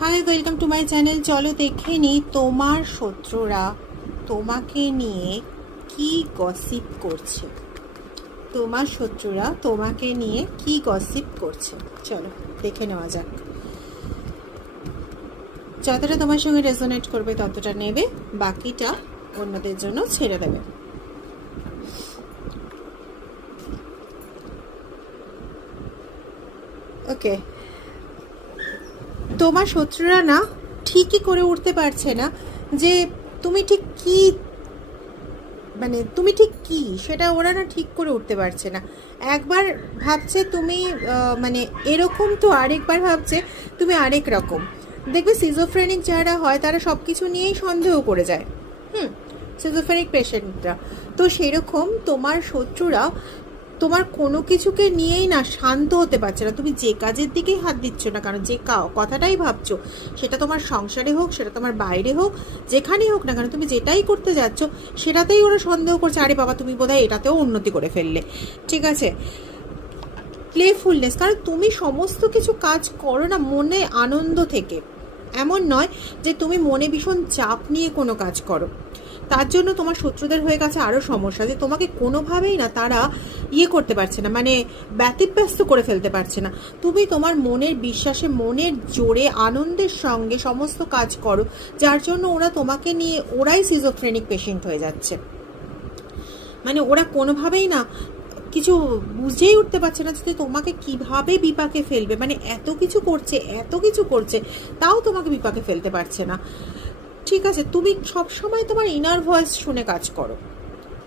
Hi welcome to my channel চলো দেখে নিই তোমার শত্রুরা তোমাকে নিয়ে কি গসিপ করছে। তোমার শত্রুরা তোমাকে নিয়ে কি গসিপ করছে। চলো দেখে নেওয়া যাক। যতটা তোমার সঙ্গে রেজোনেট করবে, ততটা নেবে। বাকিটা অন্যদের জন্য ছেড়ে দেবে। ওকে তোমার শত্রুরা না ঠিকই করে উঠতে পারছে না যে তুমি ঠিক কি মানে তুমি ঠিক কি, সেটা ওরা না ঠিক করে উঠতে পারছে না। একবার ভাবছে তুমি মানে এরকম তো আরেকবার ভাবছে তুমি আরেক রকম। দেখবে সিজোফ্রেনিক যারা হয় তারা সব কিছু নিয়েই সন্দেহ করে যায়। হুম সিজোফ্রেনিক পেশেন্টরা তো সেরকম তোমার শত্রুরা তোমার কোনো কিছুকে নিয়েই না শান্ত হতে পারছে না। তুমি যে কাজের দিকেই হাত দিচ্ছ না কারণ যে কথাটাই ভাবছ, সেটা তোমার সংসারে হোক, সেটা তোমার বাইরে হোক, যেখানেই হোক না কেন, তুমি যেটাই করতে যাচ্ছ, সেটাতেই ওরা সন্দেহ করছে, আরে বাবা, তুমি বোধহয় এটাতেও উন্নতি করে ফেললে। ঠিক আছে? প্লেফুলনেস কারণ তুমি সমস্ত কিছু কাজ করো না মনে আনন্দ থেকে। এমন নয় যে তুমি মনে ভীষণ চাপ নিয়ে কোনো কাজ করো। তার জন্য তোমার শত্রুদের হয়ে গেছে আরও সমস্যা যে তোমাকে কোনোভাবেই না, তারা ইয়ে করতে পারছে না মানে ব্যতিব্যস্ত করে ফেলতে পারছে না। তুমি তোমার মনের বিশ্বাসে, মনের জোরে, আনন্দের সঙ্গে সমস্ত কাজ করো, যার জন্য ওরা তোমাকে নিয়ে, ওরাই সিজোফ্রেনিক পেশেন্ট হয়ে যাচ্ছে। মানে ওরা কোনোভাবেই না কিছু বুঝেই উঠতে পারছে না যে তোমাকে কীভাবে বিপাকে ফেলবে। মানে এত কিছু করছে, এত কিছু করছে, তাও তোমাকে বিপাকে ফেলতে পারছে না। ঠিক আছে, তুমি সব সময় তোমার ইনার ভয়েস শুনে কাজ করো।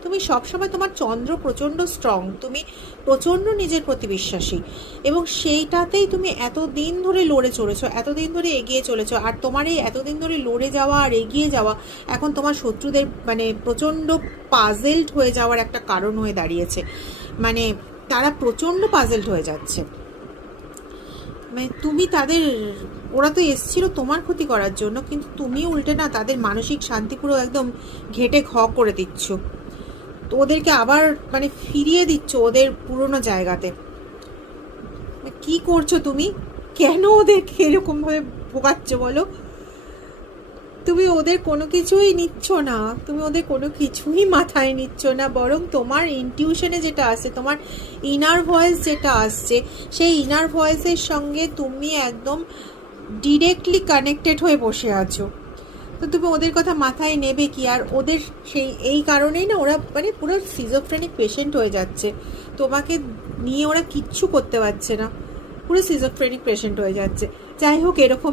তুমি সবসময় তোমার চন্দ্র প্রচণ্ড স্ট্রং তুমি প্রচণ্ড নিজের প্রতি বিশ্বাসী। এবং সেইটাতেই তুমি এতদিন ধরে লড়ে চলেছো, এতদিন ধরে এগিয়ে চলেছো, আর তোমার এই এতদিন ধরে লড়ে যাওয়া আর এগিয়ে যাওয়া এখন তোমার শত্রুদের মানে প্রচণ্ড পাজেলড হয়ে যাওয়ার একটা কারণ হয়ে দাঁড়িয়েছে। মানে তারা প্রচণ্ড পাজেলড হয়ে যাচ্ছে। মানে তুমি তাদের, ওরা তো এসছিল তোমার ক্ষতি করার জন্য, কিন্তু তুমি উল্টে না তাদের মানসিক শান্তি পুরো একদম ঘেটে ঘ করে দিচ্ছ। তো ওদেরকে আবার মানে ফিরিয়ে দিচ্ছ ওদের পুরনো জায়গাতে। মানে কি করছ তুমি? কেন ওদেরকে এরকমভাবে ভোগাচ্ছ বলো? তুমি ওদের কোনো কিছুই নিচ্ছ না। তুমি ওদের কোনো কিছুই মাথায় নিচ্ছ না। বরং তোমার ইনটিউশনে যেটা আসছে তোমার ইনার ভয়েস যেটা আসছে, সেই ইনার ভয়েসের সঙ্গে তুমি একদম ডিরেক্টলি কানেক্টেড হয়ে বসে আছো। তো তুমি ওদের কথা মাথায় নেবে কি? আর ওদের সেই, এই কারণেই না ওরা মানে পুরো সিজোফ্রেনিক পেশেন্ট হয়ে যাচ্ছে। তোমাকে নিয়ে ওরা কিচ্ছু করতে পারছে না। পুরো সিজোফ্রেনিক পেশেন্ট হয়ে যাচ্ছে। যাই হোক, এরকম